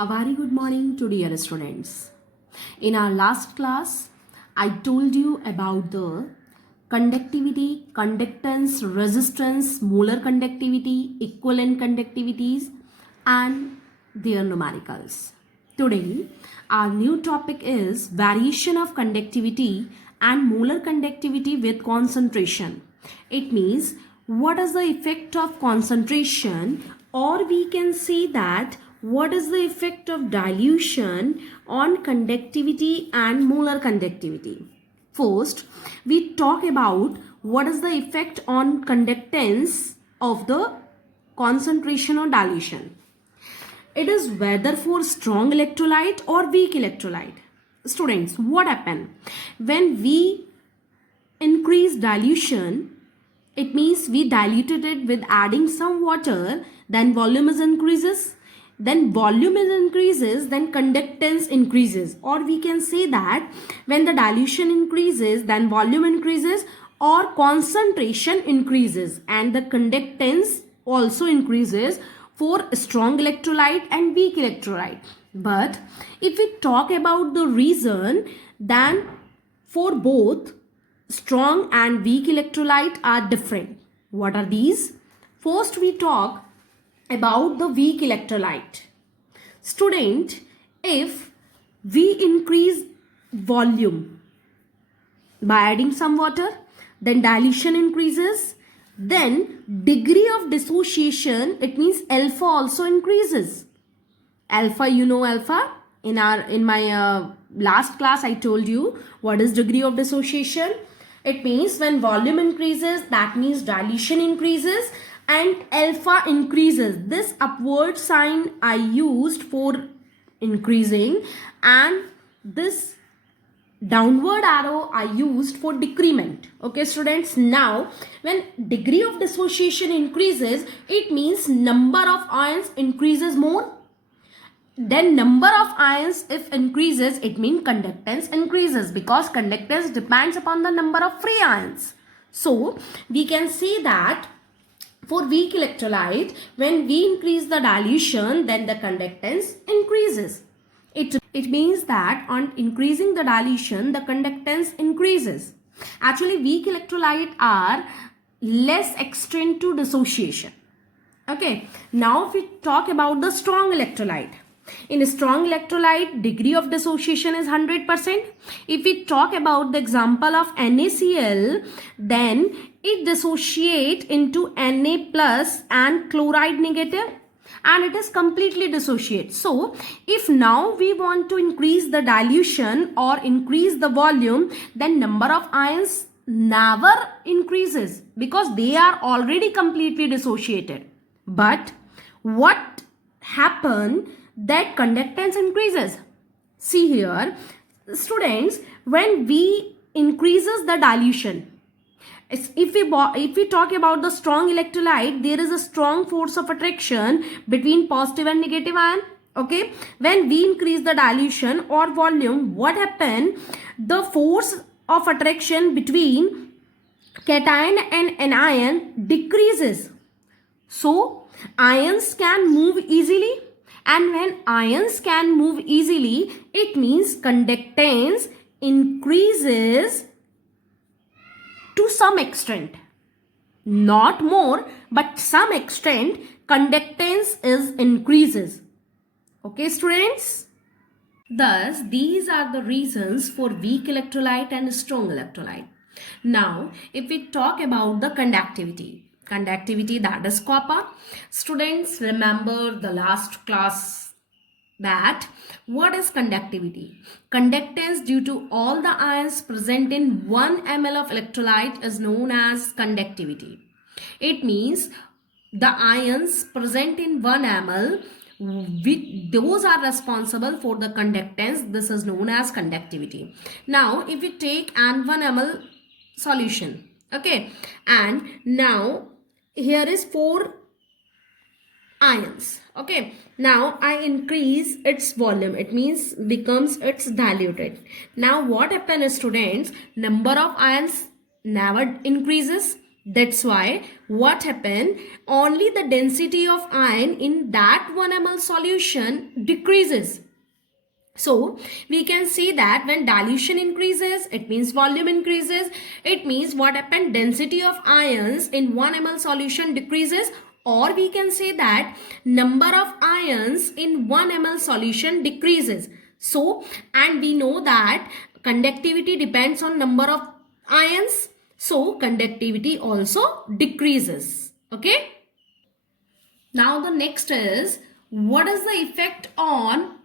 A very good morning to dear students. In our last class, I told you about the conductivity, conductance, resistance, molar conductivity, equivalent conductivities and their numericals. Today, our new topic is variation of conductivity and molar conductivity with concentration. It means what is the effect of concentration, or we can say that what is the effect of dilution on conductivity and molar conductivity. First, we talk about what is the effect on conductance of the concentration or dilution. It is whether for strong electrolyte or weak electrolyte. Students, what happens when we increase dilution? It means we diluted it with adding some water, then volume is increases. Then volume is increases, then conductance increases. Or we can say that when the dilution increases, then volume increases or concentration increases and the conductance also increases for strong electrolyte and weak electrolyte. But if we talk about the reason, then for both strong and weak electrolyte are different. What are these? First, we talk about the weak electrolyte. Student, if we increase volume by adding some water, then dilution increases, then degree of dissociation, it means alpha also increases. Alpha, you know alpha. In my last class I told you what is degree of dissociation. It means when volume increases, that means dilution increases and alpha increases. This upward sign I used for increasing and this downward arrow I used for decrement. Okay students, now when degree of dissociation increases, it means number of ions increases more. Then number of ions if increases, it means conductance increases, because conductance depends upon the number of free ions. So we can say that for weak electrolyte, when we increase the dilution, then the conductance increases. It means that on increasing the dilution, the conductance increases. Actually, weak electrolyte are less extent to dissociation. Okay, now if we talk about the strong electrolyte. In a strong electrolyte, degree of dissociation is 100%. If we talk about the example of NaCl, then it dissociates into Na plus and chloride negative, and it is completely dissociate. So if now we want to increase the dilution or increase the volume, then number of ions never increases because they are already completely dissociated. But what happened? That conductance increases. See here, students, when we increases the dilution, if we talk about the strong electrolyte, there is a strong force of attraction between positive and negative ion. Okay, when we increase the dilution or volume, what happen? The force of attraction between cation and anion decreases. So ions can move easily. And when ions can move easily, it means conductance increases to some extent. Not more, but some extent conductance is increases. Okay, students? Thus, these are the reasons for weak electrolyte and strong electrolyte. Now, if we talk about the conductivity, that is copper. Students, remember the last class that what is conductivity? Conductance due to all the ions present in 1 ml of electrolyte is known as conductivity. It means the ions present in 1 ml, those are responsible for the conductance. This is known as conductivity. Now, if we take an 1 ml solution, okay, and now here is 4 ions. Okay, now I increase its volume, it means becomes it's diluted. Now what happens, students? Number of ions never increases, That's why what happened? Only the density of ion in that 1 ml solution decreases. So we can see that when dilution increases, it means volume increases. It means what happened? Density of ions in 1 ml solution decreases, or we can say that number of ions in 1 ml solution decreases. So, and we know that conductivity depends on number of ions. So conductivity also decreases. Okay. Now the next is, what is the effect on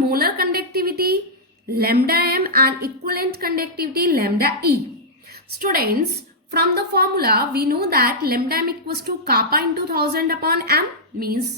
molar conductivity lambda m and equivalent conductivity lambda E. Students, from the formula we know that lambda m equals to kappa into 1000 upon m, means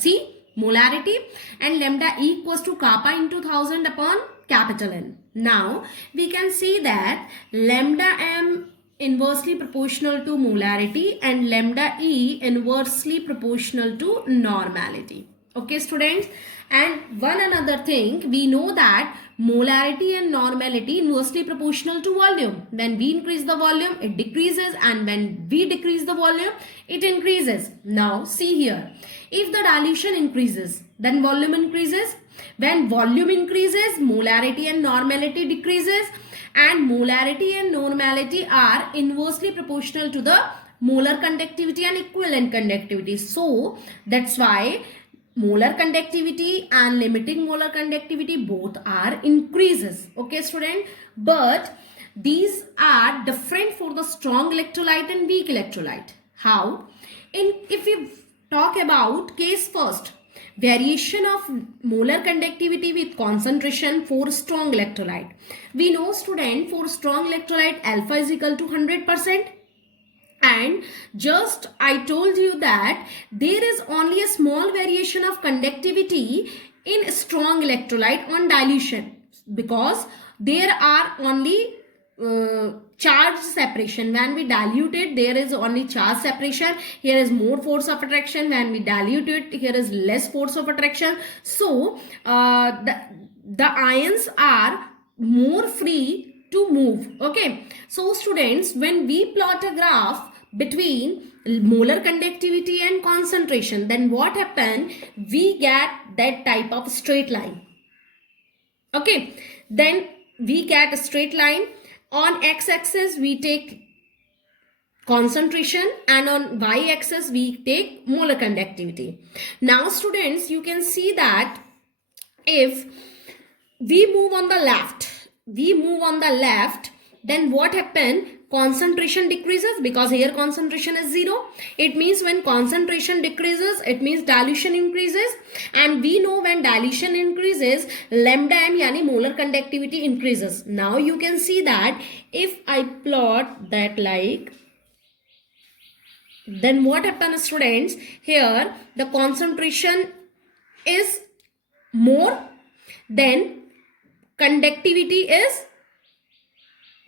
C, molarity, and lambda E equals to kappa into 1000 upon capital N. Now we can see that lambda m inversely proportional to molarity and lambda E inversely proportional to normality. Okay, students. And one another thing, we know that molarity and normality inversely proportional to volume. When we increase the volume, it decreases, and when we decrease the volume, it increases. Now see here, if the dilution increases, then volume increases. When volume increases, molarity and normality decreases, and molarity and normality are inversely proportional to the molar conductivity and equivalent conductivity. So that's why molar conductivity and limiting molar conductivity both are increases. Okay, student, but these are different for the strong electrolyte and weak electrolyte. How? If we talk about case first, variation of molar conductivity with concentration for strong electrolyte. We know, student, for strong electrolyte alpha is equal to 100%. And just I told you that there is only a small variation of conductivity in strong electrolyte on dilution, because there are only charge separation. When we dilute it, there is only charge separation. Here is more force of attraction. When we dilute it, here is less force of attraction. So the ions are more free to move. Okay, so students, when we plot a graph between molar conductivity and concentration, then what happen? We get that type of straight line. Okay, then we get a straight line. On x-axis we take concentration, and on y-axis we take molar conductivity. Now students, you can see that if we move on the left, then what happen? Concentration decreases, because here concentration is 0. It means when concentration decreases, it means dilution increases, and we know when dilution increases, lambda m yani molar conductivity increases. Now you can see that if I plot that like, then what happens, students? Here the concentration is more, then conductivity is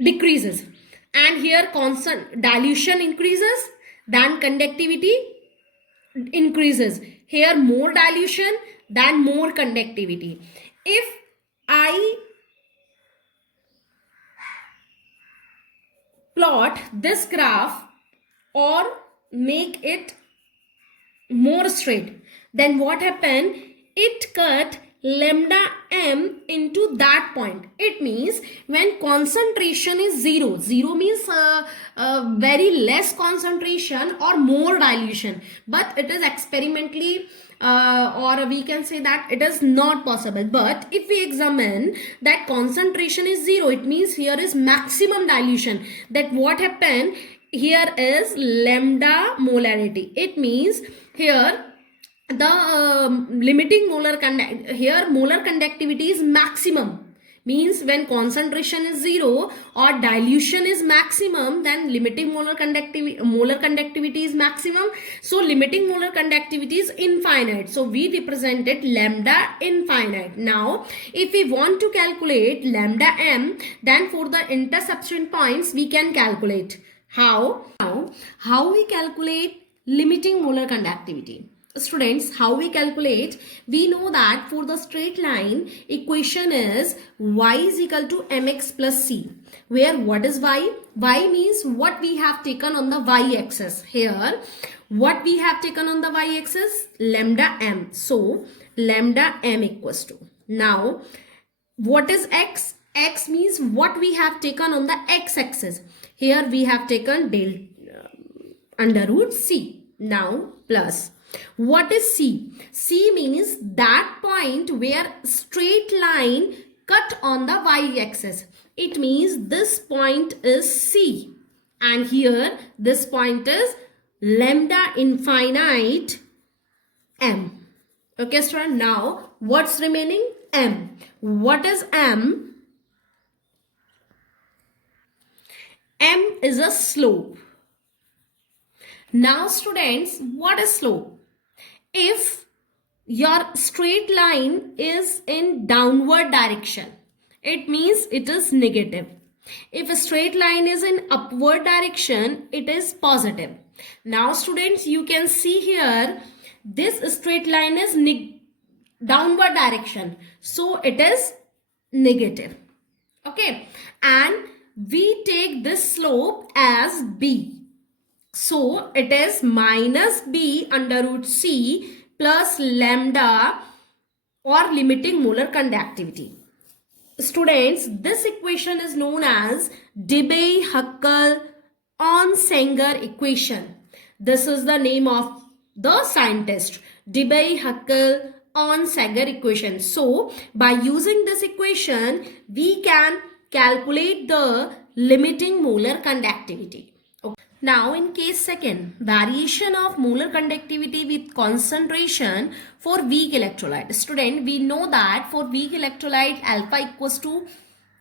decreases, and here constant dilution increases, then conductivity increases. Here more dilution, then more conductivity. If I plot this graph or make it more straight, then what happened? It cut lambda m into that point. It means when concentration is 0, 0 means very less concentration or more dilution, but it is experimentally or we can say that it is not possible. But if we examine that concentration is 0, it means here is maximum dilution. That what happened? Here is lambda molarity. It means here the limiting molar conductivity is maximum, means when concentration is 0 or dilution is maximum, then limiting molar conductivity is maximum. So limiting molar conductivity is infinite, so we represented lambda infinite. Now if we want to calculate lambda m, then for the intersection points we can calculate. How we calculate limiting molar conductivity? Students, how we calculate? We know that for the straight line, equation is y is equal to mx plus c. where what is y? Y means what we have taken on the y-axis. Here, what we have taken on the y-axis? Lambda m. So, lambda m equals to. Now, what is x? X means what we have taken on the x-axis. Here we have taken under root c. Now, plus. What is C? C means that point where straight line cut on the y-axis. It means this point is C. And here this point is lambda infinite m. Okay, student. Now what's remaining? M. What is M? M is a slope. Now students, what is slope? If your straight line is in downward direction, it means it is negative. If a straight line is in upward direction, it is positive. Now students, you can see here, this straight line is downward direction. So it is negative. Okay. And we take this slope as B. So it is minus b under root c plus lambda or limiting molar conductivity. Students, this equation is known as Debye-Huckel-Onsager equation. This is the name of the scientist, Debye-Huckel-Onsager equation. So by using this equation, we can calculate the limiting molar conductivity. Now in case second, variation of molar conductivity with concentration for weak electrolyte. Student, we know that for weak electrolyte alpha equals to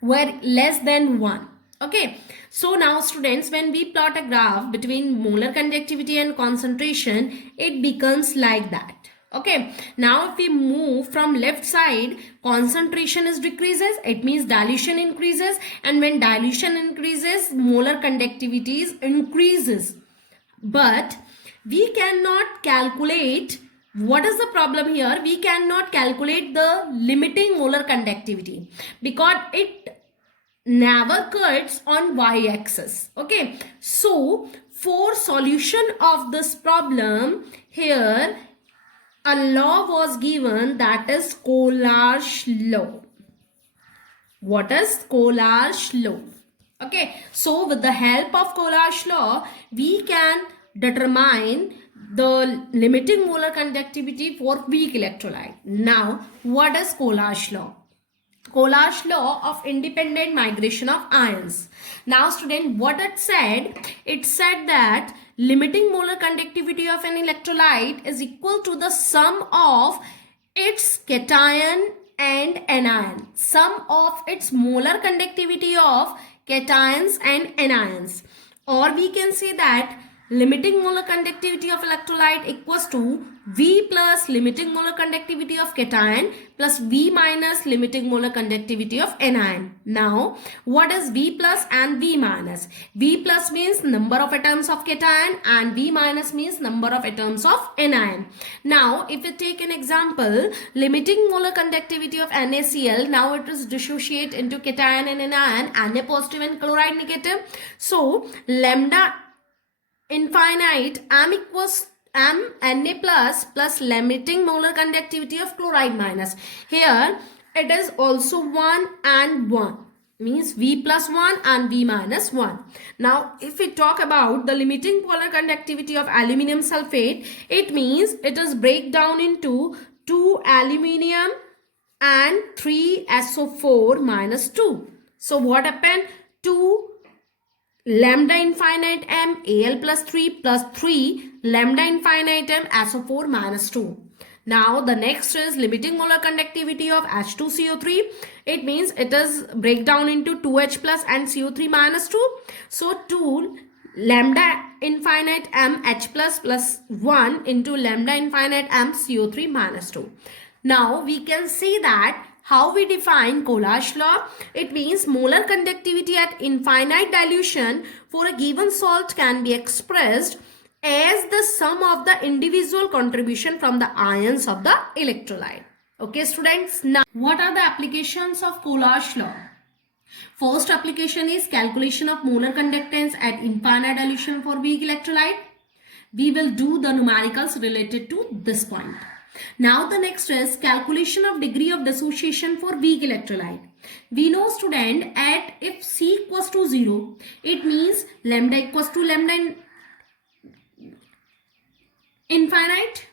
less than 1. Okay. So now students, when we plot a graph between molar conductivity and concentration, it becomes like that. Okay. Now if we move from left side, concentration is decreases. It means dilution increases. And when dilution increases, molar conductivity increases. But we cannot calculate, what is the problem here? We cannot calculate the limiting molar conductivity because it never cuts on y-axis. Okay. So for solution of this problem, here a law was given, that is Cauchy's law. What is Cauchy's law? Okay, so with the help of Cauchy's law, we can determine the limiting molar conductivity for weak electrolyte. Now, what is Cauchy's law? Cauchy's law of independent migration of ions. Now student, what it said that limiting molar conductivity of an electrolyte is equal to the sum of its cation and anion. Sum of its molar conductivity of cations and anions. Or we can say that limiting molar conductivity of electrolyte equals to V plus limiting molar conductivity of cation plus V minus limiting molar conductivity of anion. Now, what is V plus and V minus? V plus means number of atoms of cation and V minus means number of atoms of anion. Now, if we take an example, limiting molar conductivity of NaCl, now it is dissociate into cation and anion, Na positive and chloride negative. So, lambda infinite m equals m Na plus limiting molar conductivity of chloride minus. Here it is also 1 and 1, means V plus 1 and V minus 1. Now if we talk about the limiting molar conductivity of aluminum sulfate, it means it is break down into 2 aluminium and 3 SO4 minus 2. So what happened? 2 lambda infinite m Al plus 3 lambda infinite m SO4 minus 2. Now the next is limiting molar conductivity of H2CO3. It means it is break down into 2H plus and CO3 minus 2. So 2 lambda infinite m H plus 1 into lambda infinite m CO3 minus 2. Now we can see that how we define Cauchy's law. It means molar conductivity at infinite dilution for a given salt can be expressed as the sum of the individual contribution from the ions of the electrolyte. Okay students, now what are the applications of Cauchy's law? First application is calculation of molar conductance at infinite dilution for weak electrolyte. We will do the numericals related to this point. Now the next is calculation of degree of dissociation for weak electrolyte. We know, student, at if C equals to 0, it means lambda equals to lambda infinite.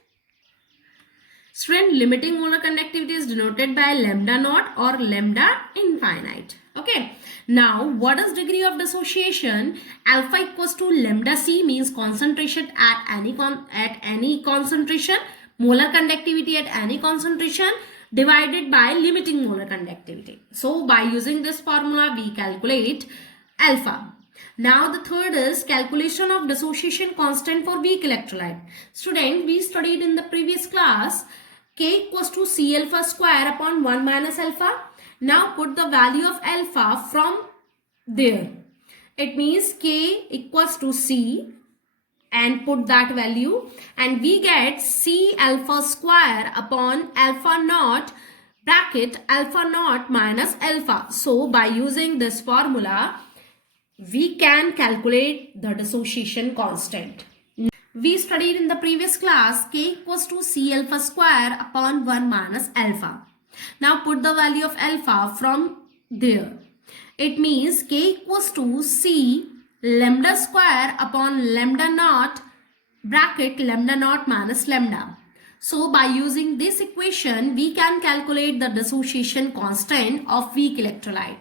Student, limiting molar conductivity is denoted by lambda naught or lambda infinite. Okay. Now, what is degree of dissociation? Alpha equals to lambda C means concentration at any concentration, molar conductivity at any concentration divided by limiting molar conductivity. So, by using this formula, we calculate alpha. Now, the third is calculation of dissociation constant for weak electrolyte. Student, we studied in the previous class K equals to C alpha square upon 1 minus alpha. Now put the value of alpha from there. It means K equals to C and put that value and we get C alpha square upon alpha naught bracket alpha naught minus alpha. So by using this formula, we can calculate the dissociation constant. We studied in the previous class K equals to C alpha square upon 1 minus alpha. Now put the value of alpha from there. It means K equals to C lambda square upon lambda naught bracket lambda naught minus lambda. So by using this equation, we can calculate the dissociation constant of weak electrolyte.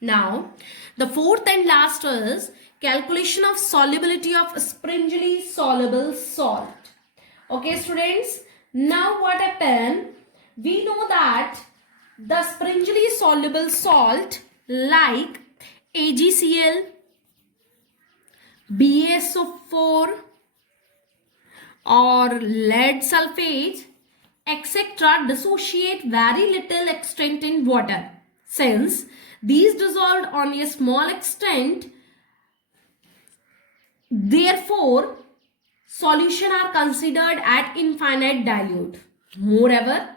Now, the fourth and last is calculation of solubility of springily soluble salt. Okay, students. Now what happened? We know that the springily soluble salt like AgCl, BaSO4 or lead sulfate etc. dissociate very little extent in water. Since these dissolved on a small extent, therefore solution are considered at infinite dilute. Moreover,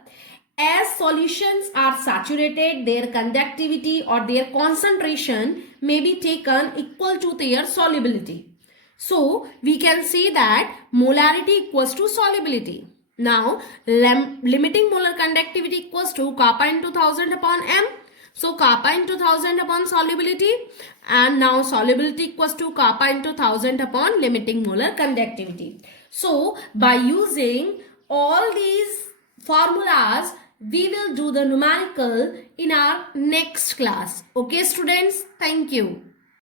as solutions are saturated, their conductivity or their concentration may be taken equal to their solubility. So, we can say that molarity equals to solubility. Now, limiting molar conductivity equals to kappa into 1000 upon m. So, kappa into 1000 upon solubility and now solubility equals to kappa into 1000 upon limiting molar conductivity. So, by using all these formulas, we will do the numerical in our next class. Okay, students? Thank you.